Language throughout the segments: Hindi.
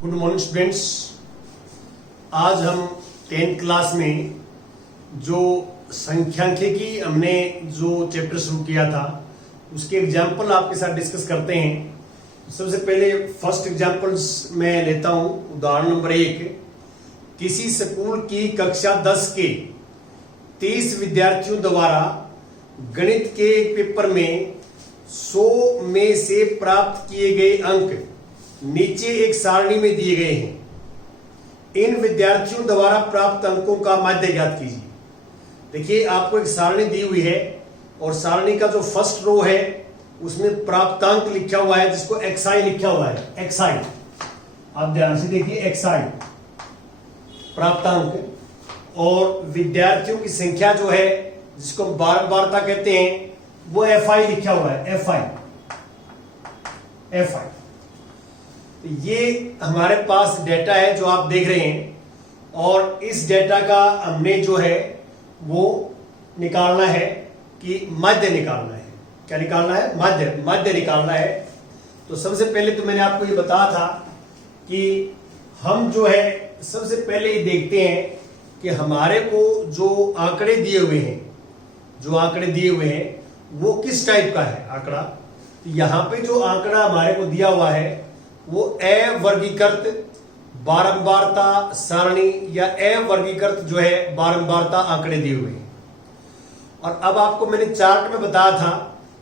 Good morning students. आज हम 10th क्लास में जो संख्यांकिकी हमने जो चैप्टर शुरू किया था उसके एग्जाम्पल आपके साथ डिस्कस करते हैं। सबसे पहले फर्स्ट एग्जाम्पल्स मैं लेता हूं। उदाहरण नंबर 1, किसी स्कूल की कक्षा 10 के 30 विद्यार्थियों द्वारा गणित के एक पेपर में 100 में से प्राप्त किए गए अंक नीचे एक सारणी में दिए गए हैं। इन विद्यार्थियों द्वारा प्राप्त अंकों का माध्य ज्ञात कीजिए। देखिए, आपको एक सारणी दी हुई है और सारणी का जो फर्स्ट रो है उसमें प्राप्तांक लिखा हुआ है, जिसको xi लिखा हुआ है। xi आप ध्यान से देखिए, xi प्राप्तांक, और विद्यार्थियों की संख्या जो है जिसको बारंबारता कहते हैं वो fi लिखा हुआ है। fi ये हमारे पास डेटा है जो आप देख रहे हैं, और इस डेटा का हमने जो है वो निकालना है कि माध्य निकालना है। क्या निकालना है? माध्य निकालना है। तो सबसे पहले तो मैंने आपको ये बताया था कि हम जो है सबसे पहले ये देखते हैं कि हमारे को जो आंकड़े दिए हुए हैं वो किस टाइप का है आंकड़ा। तो यहां पे जो आंकड़ा हमारे को दिया हुआ है वो अवर्गीकृत बारंबारता सारणी या अवर्गीकृत जो है बारंबारता आंकड़े दिए हुए हैं। और अब आपको मैंने चार्ट में बताया था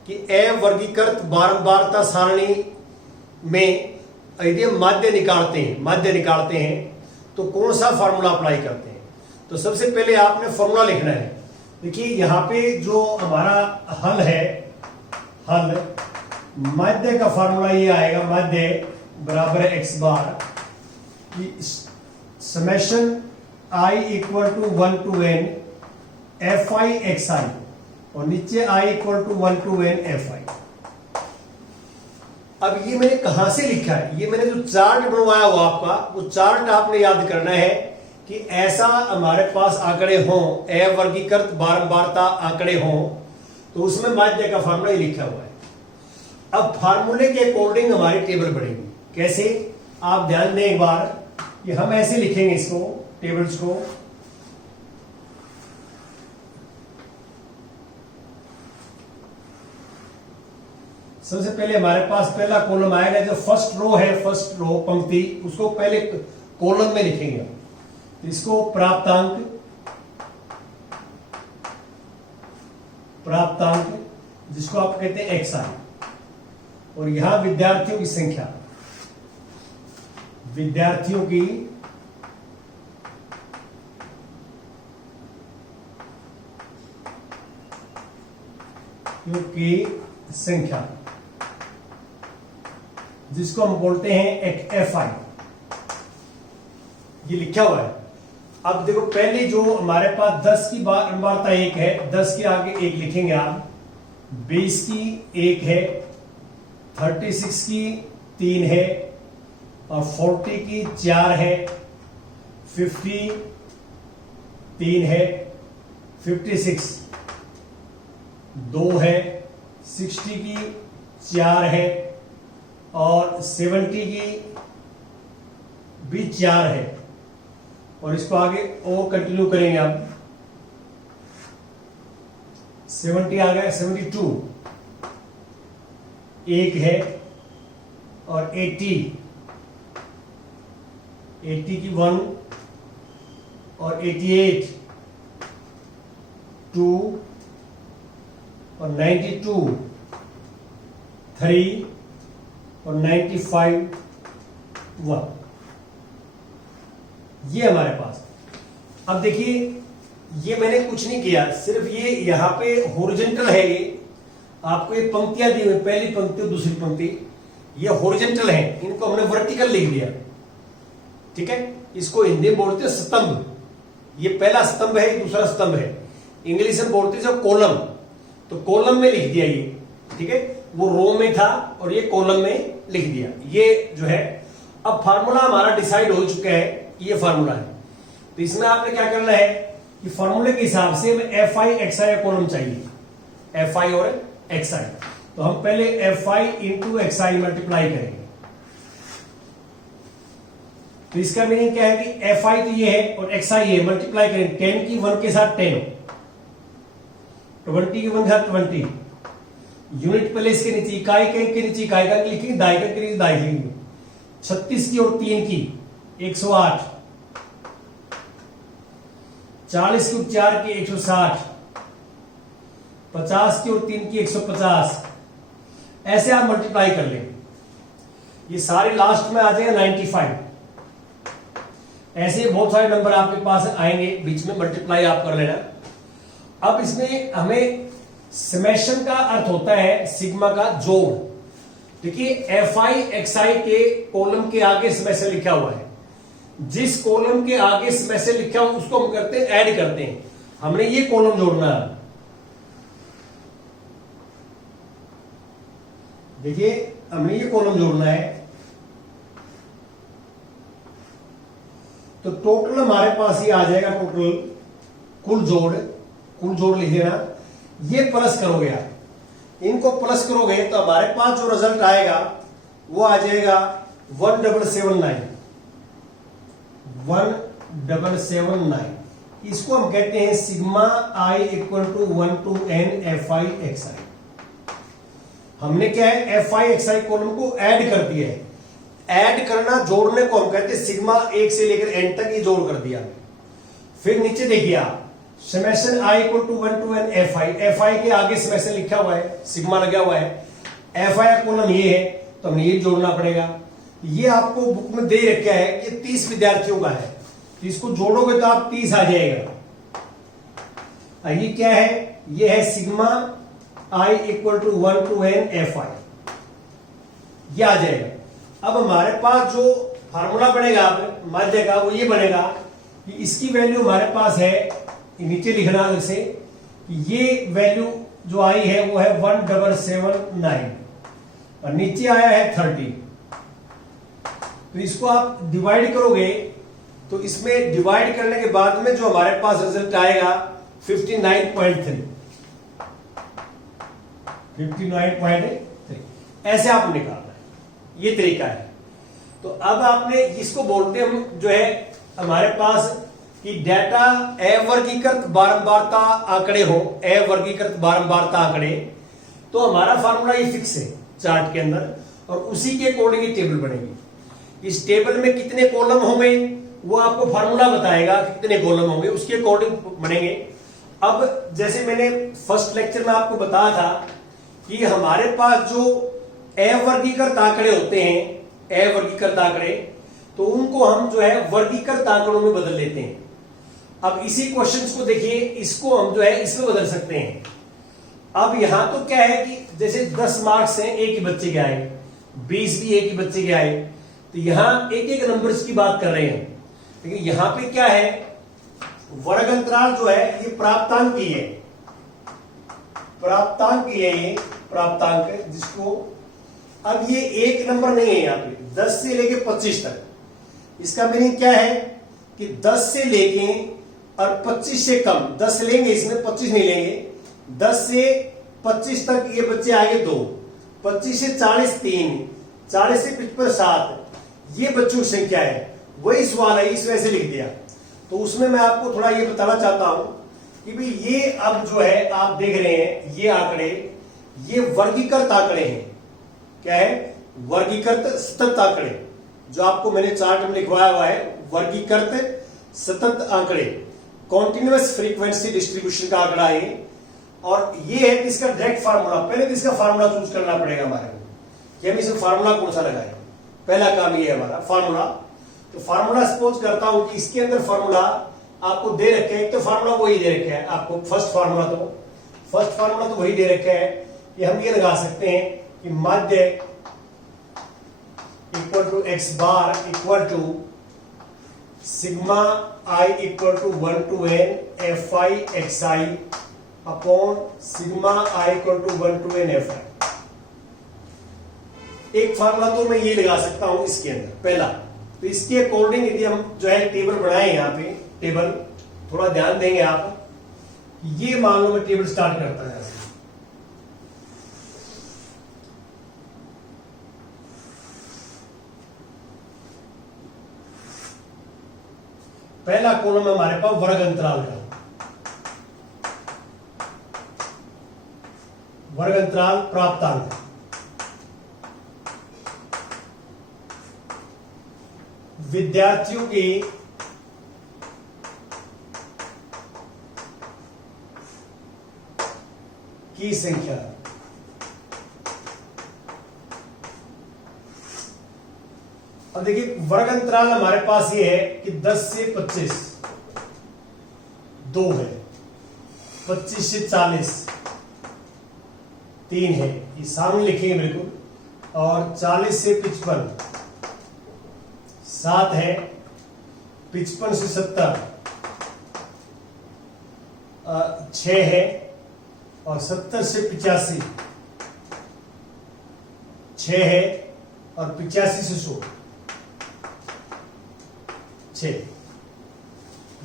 कि अवर्गीकृत बारंबारता सारणी में यदि हम माध्य निकालते हैं तो कौन सा फॉर्मूला अप्लाई करते हैं। तो सबसे पहले आपने फॉर्मूला लिखना है। देखिए, यहां पे जो हमारा हल माध्य का फॉर्मूला ये आएगा, माध्य बराबर है x bar summation i equal to 1 to n fi xi, और नीचे i equal to 1 to n fi। अब ये मैंने कहां से लिखा है? ये मैंने जो चार्ट बनवाया हुआ आपका, वो चार्ट आपने याद करना है कि ऐसा हमारे पास आंकड़े हों, अवर्गीकृत बारंबारता आंकड़े हों, तो उसमें माध्य का फॉर्मूला ही लिखा हुआ है। अब फार्मूले के अकॉर्डिंग हमारी टेबल बढ़ेगी। कैसे? आप ध्यान दें एक बार कि हम ऐसे लिखेंगे इसको, टेबल्स को। सबसे पहले हमारे पास पहला कॉलम आएगा, जो फर्स्ट रो पंक्ति, उसको पहले कॉलम में लिखेंगे। तो इसको प्राप्तांक जिसको आप कहते हैं xi, और यहां विद्यार्थियों की संख्या, संख्या जिसको हम बोलते हैं एक fi, ये लिखा हुआ है। अब देखो, पहले जो हमारे पास 10 की बारंबारता 1 है, 10 के आगे 1 लिखेंगे आप, 20 की 1 है, 36 की 3 है, और 40 की 4 है, 50 3 है, 56 2 है, 60 की 4 है, और 70 की भी 4 है, और इसको आगे और कंटिन्यू करेंगे आप। 70 आ गया, 72 1 है, और 80 की 1, और 88 2, और 92 3, और 95 1। ये हमारे पास। अब देखिए, ये मैंने कुछ नहीं किया, सिर्फ ये यहां पे हॉरिजॉन्टल है। ये आपको ये पंक्तियां दी हुई, पहली पंक्ति और दूसरी पंक्ति, ये हॉरिजॉन्टल है, इनको हमने वर्टिकल लिख दिया। ठीक है, इसको हिंदी में बोलते हैं स्तंभ। ये पहला स्तंभ है, दूसरा स्तंभ है। इंग्लिश में बोलते हैं कॉलम, तो कॉलम में लिख दिया ये। ठीक है, वो रो में था और ये कॉलम में लिख दिया। ये जो है, अब फार्मूला हमारा डिसाइड हो चुका है, ये फार्मूला है। तो इसमें आपने क्या करना है कि फार्मूले के हिसाब से हमें fi xi कॉलम चाहिए, fi और xi। तो हम पहले fi इंटू xi मल्टीप्लाई करेंगे। तो इसका मीनिंग क्या है कि एफ आई तो ये है और एक्स आई है, मल्टीप्लाई करें 10 की 1 के साथ 10, 20 की 1 के साथ 20, यूनिट प्लेस के नीचे इकाई के नीचे इकाई का लिखेंगे, दायका के नीचे दायका लिखेंगे, 36 की और 3 की 108, 40 की और 4 की 160, 50 की और 3 की 150, ऐसे आप मल्टीप्लाई कर लें, ये सारे लास्ट में आ जाएगा 95। ऐसे बहुत सारे नंबर आपके पास आएंगे, बीच में मल्टीप्लाई आप कर लेना। अब इसमें हमें समेशन का अर्थ होता है सिग्मा का जोड़। देखिए एफ आई एक्स आई के कॉलम के आगे समेशन लिखा हुआ है, जिस कॉलम के आगे समेशन लिखा हुआ उसको हम करते हैं ऐड करते हैं, हमने ये कॉलम जोड़ना है। देखिए हमने ये कॉलम जोड़ना है, तो टोटल हमारे पास ये आ जाएगा, टोटल कुल जोड़ लिख लेना, ये प्लस करोगे आप, इनको प्लस करोगे तो हमारे पास जो रिजल्ट आएगा वो आ जाएगा 1779। इसको हम कहते हैं sigma I equal to 1 to n F I X I. हमने क्या है F I X I column को ऐड कर दिया है, ऐड करना जोड़ने को हम कहते हैं सिग्मा 1 से लेकर n तक ये जोड़ कर दिया। फिर नीचे देखिए आप summation i equal to 1 to n F I के आगे समेशन लिखा हुआ है, सिग्मा लगा हुआ है, एफ आई का कॉलम ये है तो हमें ये जोड़ना पड़ेगा। ये आपको बुक में दे रखा है कि 30 विद्यार्थियों का है, तो इसको जोड़ोगे तो आप 30 आ जाएगा। ये क्या है, ये है sigma i equal to 1 to n F I, ये आ जाएगा। अब हमारे पास जो फार्मूला बनेगा माध्य का वो ये बनेगा कि इसकी वैल्यू हमारे पास है, नीचे लिखना जैसे ये वैल्यू जो आई है वो है 1779 और नीचे आया है 30। तो इसको आप डिवाइड करोगे तो इसमें डिवाइड करने के बाद में जो हमारे पास रिजल्ट आएगा 59.3, ऐसे आप निकालना है, ये तरीका है। तो अब आपने इसको बोलते हम जो है हमारे पास कि डेटा अवर्गीकृत बारंबारता आंकड़े हो, अवर्गीकृत बारंबारता आंकड़े, तो हमारा फार्मूला ये फिक्स है चार्ट के अंदर और उसी के अकॉर्डिंग ये टेबल बनेगी। इस टेबल में कितने कॉलम होंगे वो आपको फार्मूला बताएगा, कितने कॉलम होंगे उसके अकॉर्डिंग बनेंगे। अब जैसे मैंने फर्स्ट लेक्चर में आपको बताया था कि हमारे पास जो अवर्गीकृत आंकड़े होते हैं, अवर्गीकृत आंकड़े, तो उनको हम जो है वर्गीकृत आंकड़ों में बदल लेते हैं। अब इसी क्वेश्चंस को देखिए, इसको हम जो है इसमें बदल सकते हैं। अब यहां तो क्या है कि जैसे 10 मार्क्स हैं एक ही बच्चे के आए, 20 भी एक ही बच्चे के आए, तो यहां एक एक नंबर्स की बात कर रहे हैं। लेकिन यहां पे क्या है, वर्ग अंतराल जो है ये प्राप्तांक की है, प्राप्तांक की है, ये प्राप्तांक जिसको, अब ये एक नंबर नहीं है यहाँ पे, 10 से लेके 25 तक। इसका मीनिंग क्या है कि 10 से लेके और 25 से कम, 10 लेंगे इसमें 25 नहीं लेंगे, 10 से 25 तक ये बच्चे आएंगे 2, 25 से 40 3, 40 से 55 7, ये बच्चों की संख्या है। वही सवाल है, इस वजह से लिख दिया। तो उसमें मैं आपको थोड़ा ये बताना चाहता हूं कि भाई ये अब जो है आप देख रहे हैं ये आंकड़े, ये वर्गीकृत आंकड़े हैं। क्या है, वर्गीकृत सतत आंकड़े, जो आपको मैंने चार्ट में लिखवाया हुआ है, वर्गीकृत सतत आंकड़े, कॉन्टिन्यूअस फ्रीक्वेंसी डिस्ट्रीब्यूशन का आंकड़ा है। और ये है कि इसका डायरेक्ट फार्मूला, पहले तो इसका फार्मूला चूज करना पड़ेगा हमारे को कि हम इसमें फार्मूला कौन सा लगाए। पहला काम ये है हमारा फार्मूला। तो फार्मूला सपोज करता हूं कि इसके अंदर फार्मूला आपको दे रखे हैं, तो फार्मूला वही दे रखे है आपको, फर्स्ट फार्मूला तो वही दे रखे है। कि हम ये लगा सकते हैं कि माध्य equal to X bar equal to sigma I equal to 1 to n F I X I upon sigma I equal to 1 to n F I. एक फार्मूला तो मैं ये लगा सकता हूं इसके अंदर पहला। तो इसके अकॉर्डिंग यदि हम जो है टेबल बनाए, यहाँ पे टेबल थोड़ा ध्यान देंगे आप, ये मान लो मैं टेबल स्टार्ट करता है ऐसे, पहला कॉलम है हमारे पास वर्ग अंतराल का, वर्ग अंतराल प्राप्तांक। विद्यार्थियों की संख्या। अब देखिए वर्ग अंतराल हमारे पास ये है कि 10 से 25 2 है, 25 से 40 3 है, ये सामने लिखेंगे बिल्कुल, और 40 से 55 7 है, 55 से 70 6 है, और 70 से 85 6 है, और 85 से 100 6।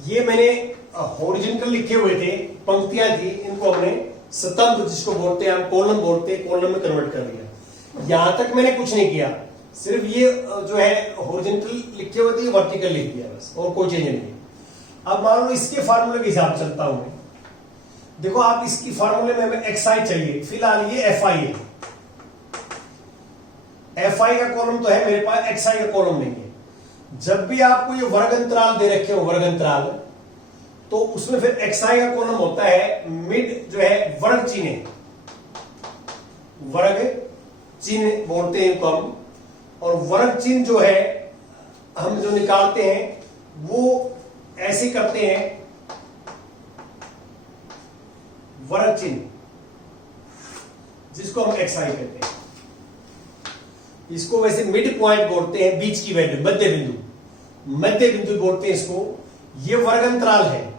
ये मैंने हॉरिजॉन्टल लिखे हुए थे, पंक्तियां थी, इनको हमने स्तंभ जिसको बोलते हैं हम, कॉलम बोलते हैं, कॉलम में कन्वर्ट कर दिया। यहां तक मैंने कुछ नहीं किया, सिर्फ ये जो है हॉरिजॉन्टल लिखे हुए थे वर्टिकल लिख दिया बस, और कोई चेंज नहीं। अब मान लो इसके फार्मूले के हिसाब चलता हूं मैं। देखो आप इसकी फार्मूले में हमें एक्स आई चाहिए, फिलहाल ये एफ आई है। एफ आई का कॉलम तो है मेरे पास, एक्स आई का कॉलम नहीं है। जब भी आपको ये वर्ग अंतराल दे रखे हो, वर्ग अंतराल, तो उसमें फिर एक्स आई का कॉलम होता है मिड जो है वर्ग चिन्ह, वर्ग चिन्ह बोलते हैं इनको हम। और वर्ग चिन्ह जो है हम जो निकालते हैं वो ऐसे करते हैं, वर्ग चिन्ह जिसको हम एक्स आई कहते हैं। इसको वैसे मिड पॉइंट बोलते हैं, बीच की वैल्यू, मध्य बिंदु, मध्य बिंदु बोलते हैं इसको। ये वर्ग अंतराल है,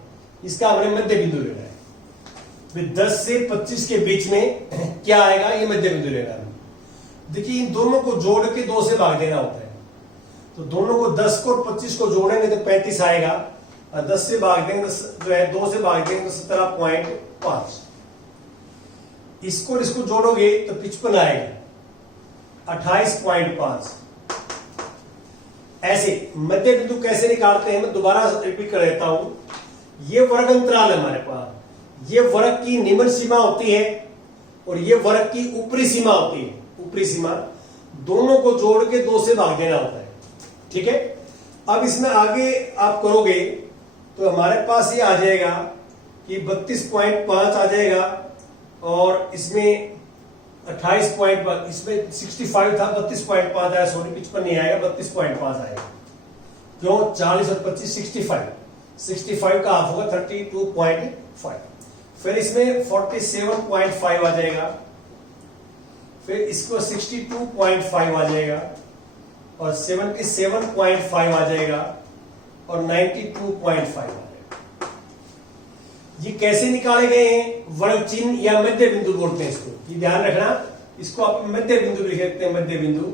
इसका हमने मध्य बिंदु लेना है। 10 से 25 के बीच में क्या आएगा, ये मध्य बिंदु लेना है। देखिए इन दोनों को जोड़ के 2 से भाग देना होता है, तो दोनों को 10 को और 25 को जोड़ेंगे तो 35 आएगा, और 10 से भाग देंगे जो है 2 से भाग देंगे तो 17.5। इसको जोड़ोगे तो 55 आएगा, 28.5। ऐसे मध्य बिंदु कैसे निकालते हैं, मैं दोबारा रिपीट कर देता हूं। ये वर्ग अंतराल है हमारे पास, ये वर्ग की निम्न सीमा होती है और ये वर्ग की ऊपरी सीमा होती है। ऊपरी सीमा दोनों को जोड़ के 2 से भाग देना होता है, ठीक है। अब इसमें आगे आप करोगे तो हमारे पास ये आ जाएगा कि 32.5 आ जाएगा, और इसमें 28.5, इसमें 65 था, 32.5 आया, सॉरी 55 नहीं आएगा, 32.5 आएगा। क्यों, 40 और 25 65 का हाफ होगा 32.5। फिर इसमें 47.5 आ जाएगा, फिर इसको 62.5 आ जाएगा, और 77.5 आ जाएगा, और 92.5 आ जाएगा। ये कैसे निकाले गए हैं, वर्ग चिन्ह या मध्य बिंदु बोलते हैं इसको, ये ध्यान रखना। इसको आप मध्य बिंदु लिख सकते हैं, मध्य बिंदु।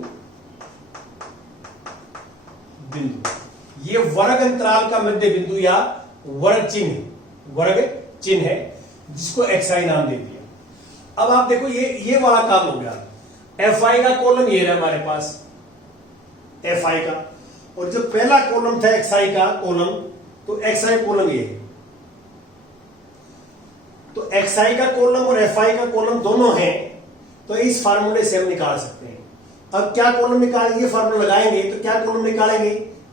ये वर्ग अंतराल का मध्य बिंदु या वर्ग चिन्ह है, जिसको एक्स आई नाम दे दिया। अब आप देखो ये वाला काम हो गया। एफ आई का कॉलम ये है हमारे पास, एफ आई का, और जो पहला कॉलम था एक्स आई का कॉलम, तो एक्स आई कॉलम ये है। तो एक्स आई का कॉलम और एफ आई का कॉलम दोनों हैं, तो इस फार्मूले से हम निकाल सकते हैं। अब क्या कॉलम निकालेंगे, फार्मूला लगाएंगे तो क्या कॉलम निकालेंगे,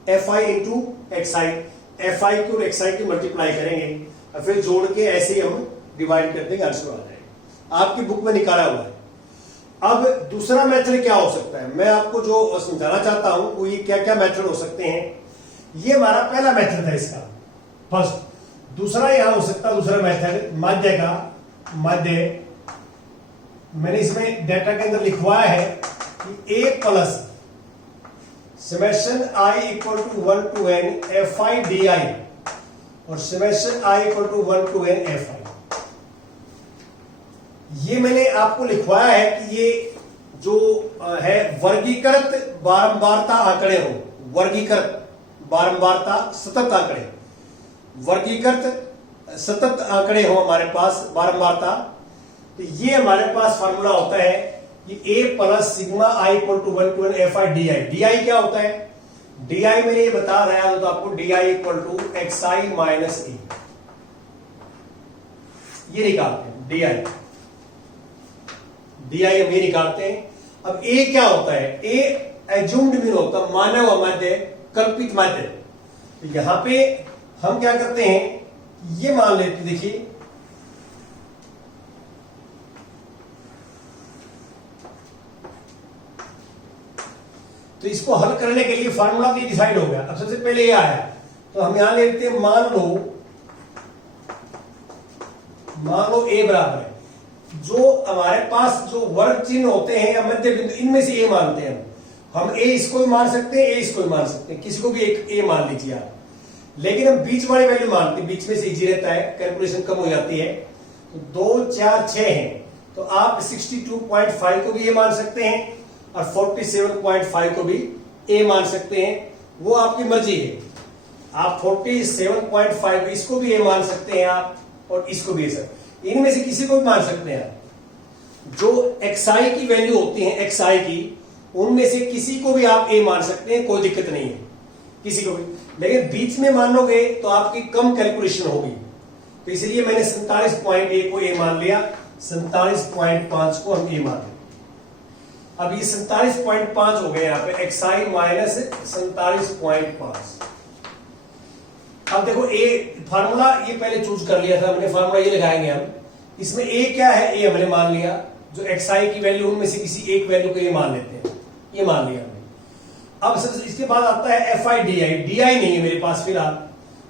F I into x I, F I की और एक्स आई की मल्टीप्लाई करेंगे, और फिर जोड़ के ऐसे ही हम डिवाइड कर देंगे, आंसर आ जाएगा। आपकी बुक में निकाला हुआ है। अब दूसरा मेथड क्या हो सकता है, मैं आपको जो समझाना चाहता हूं वो ये क्या क्या मेथड हो सकते हैं। ये हमारा पहला मेथड था इसका, फर्स्ट। दूसरा यहां हो सकता है, दूसरा मेथड मध्य का, मध्य मैंने इसमें डेटा के अंदर लिखवाया है कि a plus summation i equal to 1 to n F I D I, और summation i equal to 1 to n F I. ये मैंने आपको लिखवाया है कि ये जो है वर्गीकृत बारंबारता आंकड़े हो, वर्गीकृत बारंबारता सतत आंकड़े, वर्गीकृत सतत आंकड़े हो हमारे पास बारंबारता। तो ये हमारे पास फार्मूला होता है कि a plus sigma i equal to 1 to n F I D I. D I क्या होता है, डी आई मैंने ये बता रहा है तो आपको D I equal to X I minus A, ये निकालते हैं डी आई हम ये निकालते हैं। अब ए क्या होता है, ए एज्यूम्ड मीन होता है, माना हुआ माध्य, कल्पित माध्य। तो यहां पे हम क्या करते हैं, ये मान लेते हैं, देखिए तो इसको हल करने के लिए फार्मूला भी डिसाइड हो गया। अब सबसे पहले ये आया तो हम यहां लेते हैं, मान लो ए बराबर है, जो हमारे पास जो वर्ग चिन्ह होते हैं या मध्य बिंदु, इनमें से ए मानते हैं हम ए इसको भी मान सकते हैं, ए इसको भी मान सकते हैं, किसी को भी एक ए मान लीजिए आप। लेकिन हम बीच वाली वैल्यू मानते हैं, बीच में से इजी रहता है, कैलकुलेशन कम हो जाती है। तो 2 4 6 है तो आप 62.5 को भी ए मान सकते हैं और 47.5 को भी ए मान सकते हैं, वो आपकी मर्जी है। आप 47.5 इसको भी ए मान सकते हैं आप, और इसको भी सर, इनमें से किसी को भी मान सकते हैं आप। जो xi की वैल्यू होती है xi की, उनमें से किसी को भी आप ए मान सकते हैं, कोई दिक्कत नहीं है किसी को भी। लेकिन बीच में मानोगे तो आपकी कम कैलकुलेशन होगी, तो इसलिए मैंने 47.1 को ए मान लिया, 47.5 को हम ए मान लिया। अब ये 47.5 हो गए यहाँ पे xi माइनस 47.5। अब देखो ए फार्मूला ये पहले चूज कर लिया था हमने, फार्मूला ये लगाएंगे हम। इसमें ए क्या है, ए हमने मान लिया, जो xi की वैल्यू उनमें से किसी एक वैल्यू को ये मान लेते हैं, ये मान लिया हमने। अब सबसे इसके बाद आता है fi di, di नहीं है मेरे पास फिलहाल,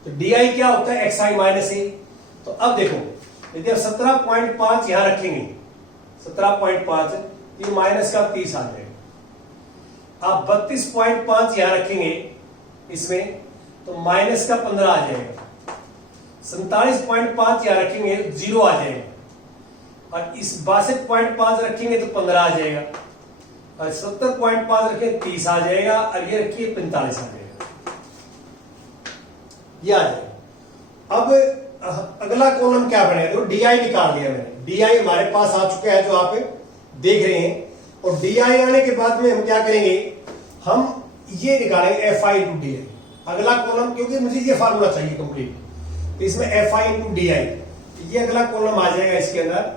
तो di क्या होता है, xi माइनस ए। तो अब देखो यदि आप 17.5 यहां रखेंगे, 17.5 ये माइनस का 30 आ जाएगा। आप 32.5 यहां रखेंगे इसमें तो माइनस का 15 आ जाएगा। 47.5 यहां रखेंगे 0 आ जाएगा, और इस 62.5 रखेंगे तो 15 आ जाएगा, और 70.5 रखेंगे 30 आ जाएगा, और ये रखिए 45 आ जाएगा, ये आ जाएगा। अब अगला कॉलम क्या बनेगा, देखो डी आई निकाल लिया मैंने, डी आई हमारे पास आ चुका है जो आप देख रहे हैं। और डी आई आने के बाद में हम क्या करेंगे, हम ये निकालेंगे F I into D I, अगला कॉलम, क्योंकि मुझे ये फार्मूला चाहिए कंप्लीट। तो इसमें F I into D I, ये अगला कॉलम आ जाएगा इसके अंदर,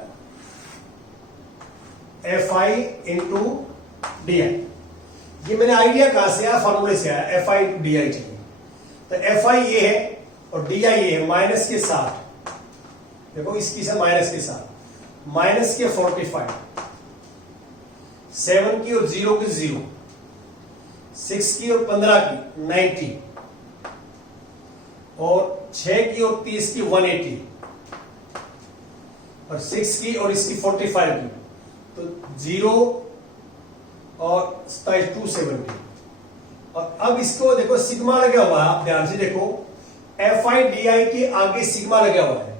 F I into D I. ये मैंने आइडिया कहां से आया, फार्मूले से आया, F I into D I चाहिए। तो एफ आई ये है और डी आई ये है, माइनस के साथ, देखो इसकी से माइनस के साथ, माइनस के 45, 7 की और 0 की 0, 6 की और 15 की 90, और 6 की और 30 की 180, और 6 की और इसकी 45 की, तो 0 और 270। और अब इसको देखो सिग्मा लगा हुआ है, आप ध्यान से देखो, एफ आई डी आई के आगे सिग्मा लगा हुआ है,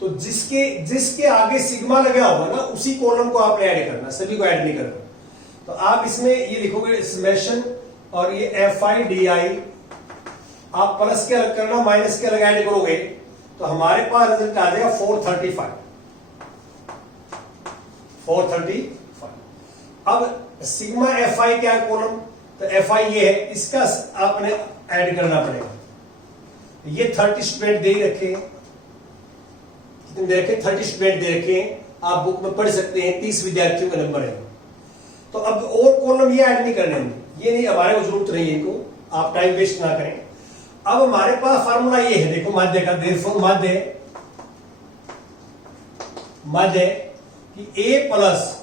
तो जिसके आगे सिग्मा लगा हुआ है ना, उसी कॉलम को आपने ऐड करना, सभी को ऐड नहीं करना। तो आप इसमें ये लिखोगे समेशन, और ये एफ आई डी आई आप प्लस के अलग करना, माइनस के अलग ऐड करोगे, तो हमारे पास रिजल्ट आ जाएगा 435। अब सिग्मा एफ आई क्या है कॉलम, तो एफ आई ये है, इसका आपने ऐड करना पड़ेगा। ये 30 स्टूडेंट दे रखे हैं, कितने दे रखे, 30 स्टूडेंट दे रखे हैं, आप बुक में पढ़ सकते हैं, 30 विद्यार्थियों का नंबर है। तो अब और कॉलम ये ऐड नहीं करने होंगे, ये नहीं, हमारे को जरूरत नहीं है इनको, आप टाइम वेस्ट ना करें। अब हमारे पास फार्मूला ये है, देखो माध्य का, देयरफॉर माध्य कि ए प्लस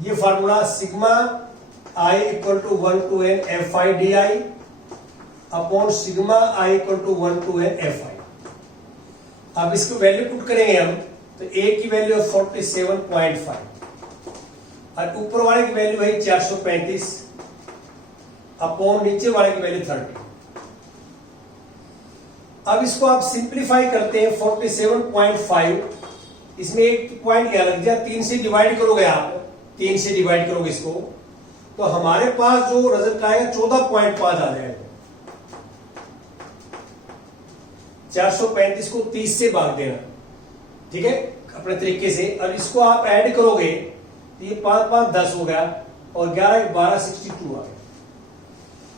ये formula sigma I equal to 1 to n F I D I upon sigma I equal to 1 to n F I. अब इसको वैल्यू पुट करेंगे हम, तो ए की वैल्यू है 47.5, और ऊपर वाले की वैल्यू है 435, अपॉन नीचे वाले की वैल्यू 30। अब इसको आप सिंप्लीफाई करते हैं, 47.5, इसमें एक पॉइंट क्या लग जाए, 3 से डिवाइड करोगे आप, 3 से डिवाइड करोगे इसको, तो हमारे पास जो रिजल्ट आएगा 14.5 आ जाएगा। 435 को 30 से भाग देना, ठीक है, अपने तरीके से, और इसको आप ऐड करोगे तो ये 5 5 10 हो गया, और 11 12 62 आ गया।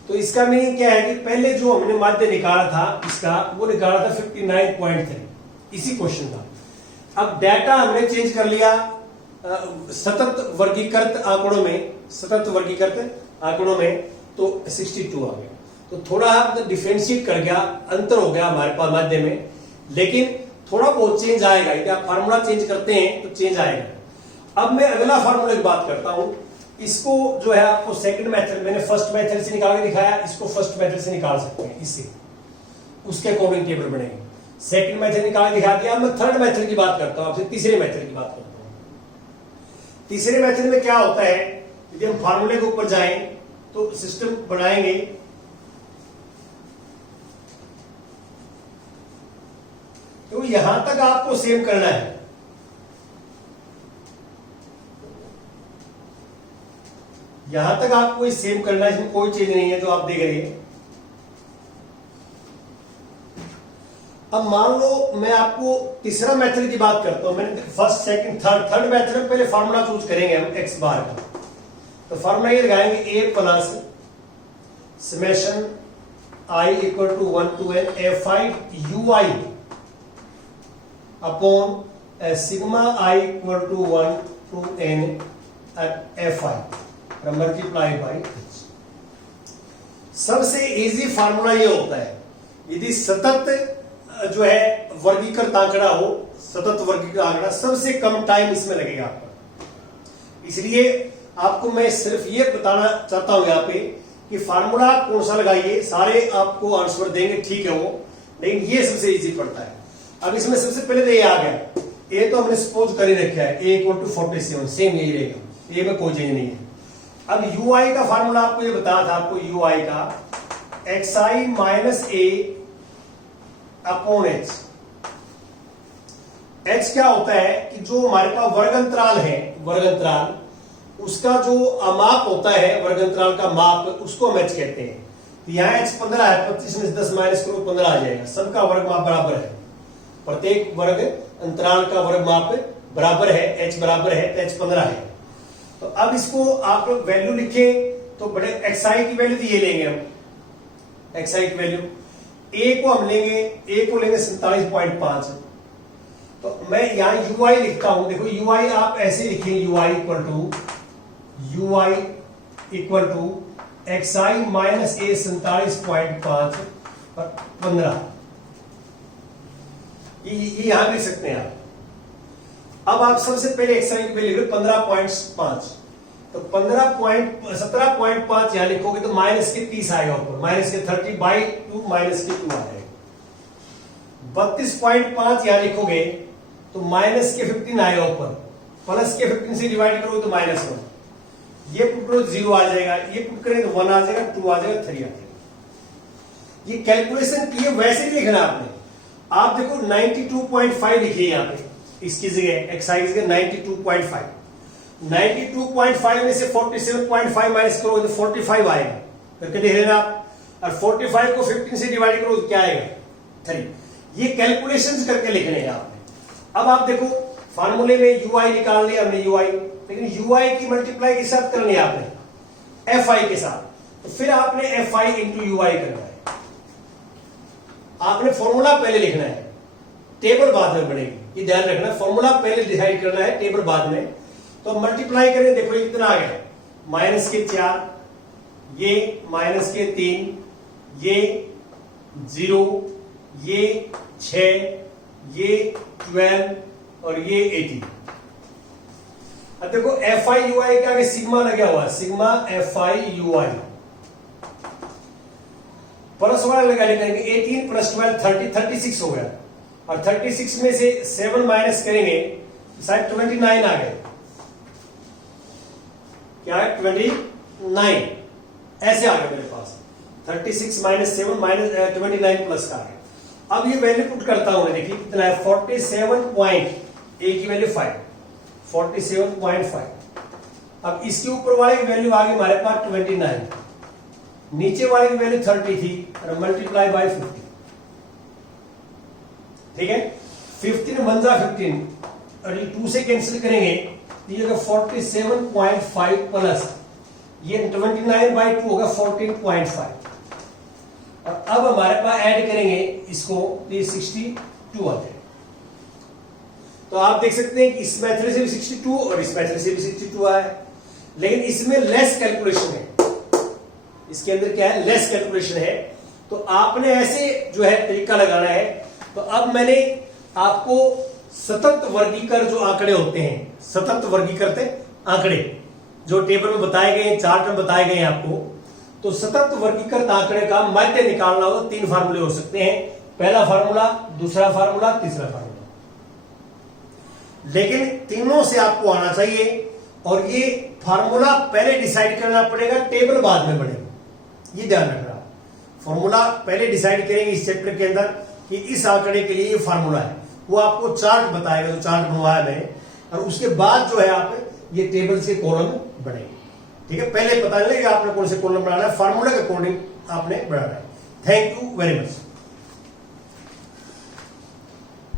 तो इसका मीनिंग क्या है कि पहले जो हमने माध्य निकाला था इसका, वो निकाला था 59.3 इसी क्वेश्चन का। अब डाटा हमने चेंज कर लिया सतत वर्गीकृत आंकड़ों में, सतत वर्गीकृत आंकड़ों में, तो 62 आ गया। तो थोड़ा डिफरेंशिएट कर गया, अंतर हो गया हमारे पास माध्य में, लेकिन थोड़ा बहुत चेंज आएगा। यदि आप फार्मूला चेंज करते हैं तो चेंज आएगा। अब मैं अगला फार्मूला की बात करता हूं। इसको जो है आपको सेकंड मेथड, मैंने फर्स्ट मेथड से निकाल के दिखाया, इसको फर्स्ट मेथड से निकाल सकते हैं, इससे उसके अकॉर्डिंग टेबल बनेंगे। सेकंड मेथड निकाल के दिखा दिया। मैं थर्ड मेथड की बात करता हूं आपसे, तीसरे मेथड की बात करता हूं। तीसरे मेथड में क्या होता है, यदि हम फार्मूले के ऊपर जाएं तो सिस्टम बनाएंगे, तो यहां तक आपको सेम करना है। यहां तक आपको सेम करना है, इसमें कोई चीज नहीं है जो आप देख रहे हैं। अब मान लो मैं आपको तीसरा मेथड की बात करता हूं। मैंने फर्स्ट सेकंड थर्ड मेथड में पहले फार्मूला चूज करेंगे हम एक्स बार का। तो फार्मूला ये लगाएंगे A plus summation I equal to 1 to n fi ui upon sigma I equal to 1 to n fi multiply by. सबसे इजी फार्मूला ये होता है, यदि सतत जो है वर्गीकृत आंकड़ा हो, सतत वर्गीकृत आंकड़ा, सबसे कम टाइम इसमें लगेगा आपका। इसलिए आपको मैं सिर्फ ये बताना चाहता हूं यहाँ पे कि फार्मूला कौन सा लगाइए, सारे आपको आंसर देंगे, ठीक है वो, लेकिन ये सबसे इजी पड़ता है। अब इसमें सबसे पहले तो ये आ गया, ए तो हमने सपोज कर ही रखा है, ए इक्वल टू 47, सेम यही रहेगा, ए में कोई चेंज नहीं है। अब ui का फार्मूला आपको ये बताया था, आपको ui का xi माइनस ए अपॉन एच। एच क्या होता है कि जो हमारे पास वर्ग अंतराल है, वर्ग अंतराल, उसका जो माप होता है, वर्ग अंतराल का माप, उसको हम एच कहते हैं। तो यहाँ एच 15 है, 25 में से 10 माइनस करो 15 आ जाएगा। सबका वर्ग माप बराबर है, प्रत्येक वर्ग अंतराल का वर्ग माप बराबर है, एच बराबर है, तो एच 15 है। तो अब इसको आप लोग वैल्यू लिखें तो बड़े xi की वैल्यू तो ये लेंगे हम, xi की वैल्यू, a को हम लेंगे, a को लेंगे 47.5। तो मैं यहां ui लिखता हूं, देखो ui आप ऐसे लिखेंगे, ui equal to xi minus A 47.5 और 15, ये यहां लिख सकते हैं आप। अब आप सबसे पहले xi की वैल्यू लिखो 15.5, तो 17.5 यहां लिखोगे तो माइनस के 30 आएगा ऊपर, माइनस के 30 बाई 2 माइनस के 2 आ जाएगा। 32.5 यहां लिखोगे तो माइनस के 15 आएगा ऊपर, प्लस के 15 से डिवाइड करोगे तो -1, ये पुट करो 0 आ जाएगा, ये पुट करें तो 1 आ जाएगा, 2 आ जाएगा, 3 आ जाएगा। ये कैलकुलेशन किए वैसे नहीं लिखना आपने। आप देखो 92.5 लिखिए यहाँ पे, इसकी जगह xi की जगह 92.5, 92.5 में से 47.5 माइनस करोगे तो 45 आएगा, करके देख लेना आप। और 45 को 15 से डिवाइड करो तो क्या आएगा, 3। ये कैलकुलेशंस करके लिखने हैं आपने। अब आप देखो फार्मूले में ui निकाल लिया हमने, ui, लेकिन ui की मल्टीप्लाई के साथ करनी है आपने fi के साथ, तो फिर आपने fi इंटू ui करना है। आपने फॉर्मूला पहले लिखना है, टेबल बाद में बनेगी, ये ध्यान रखना। फॉर्मूला पहले डिसाइड करना है, टेबल बाद में। तो मल्टीप्लाई करें, देखो ये कितना आ गया, माइनस के 4, ये माइनस के 3, ये 0, ये 6, ये 12 और ये 18। अब देखो fi ui के आगे सिग्मा लगा हुआ है, सिग्मा fi ui, प्लस वाला लगाने करेंगे, 18 प्लस 12 30, 36 हो गया। और 36 में से 7 माइनस करेंगे, शायद 29 आ गए, क्या है 29, ऐसे आ गया मेरे पास। 36 माइनस 7 माइनस 29 प्लस का है। अब ये वैल्यू पुट करता हूं, देखिए कितना है, 47 पॉइंट, ए की वैल्यू 5, 47.5। अब इसके ऊपर वाले की वैल्यू आ गई हमारे पास 29, नीचे वाले की वैल्यू 30 थी, और मल्टीप्लाई बाय 50, ठीक है। 15 1 15, और ये 2 से कैंसिल करेंगे, ये 47.5 प्लस ये 29/2 होगा 14.5। और अब हमारे पास ऐड करेंगे इसको, ये 62 आ जाएगा। तो आप देख सकते हैं कि इस मेथड से भी 62 और इस मेथड से भी 62 आया है, लेकिन इसमें लेस कैलकुलेशन है। इसके अंदर क्या है, लेस कैलकुलेशन है। तो आपने ऐसे जो है तरीका लगाना है। तो अब मैंने आपको सतत वर्गीकृत जो आंकड़े होते हैं, सतत वर्गीकृत आंकड़े जो टेबल में बताए गए हैं, चार्ट में बताए गए हैं आपको, तो सतत वर्गीकृत आंकड़े का माध्य निकालना हो तो 3 फार्मूले हो सकते हैं। पहला फार्मूला, दूसरा फार्मूला, तीसरा फार्मूला। लेकिन तीनों से आपको आना चाहिए, और ये फार्मूला पहले डिसाइड करना पड़ेगा, टेबल बाद में बनेगा, ये ध्यान रखना। फॉर्मूला पहले डिसाइड करेंगे इस चैप्टर के अंदर कि इस आंकड़े के लिए ये फार्मूला है, वो आपको चार्ट बताएगा, जो चार्ट बनवाया मैंने, और उसके बाद जो है आप ये टेबल से कॉलम बढ़ेंगे। ठीक है, पहले पता नहीं कि आपने कौन से कॉलम बनाना है, फार्मूला के अकॉर्डिंग आपने बढ़ाना है। Thank you very much.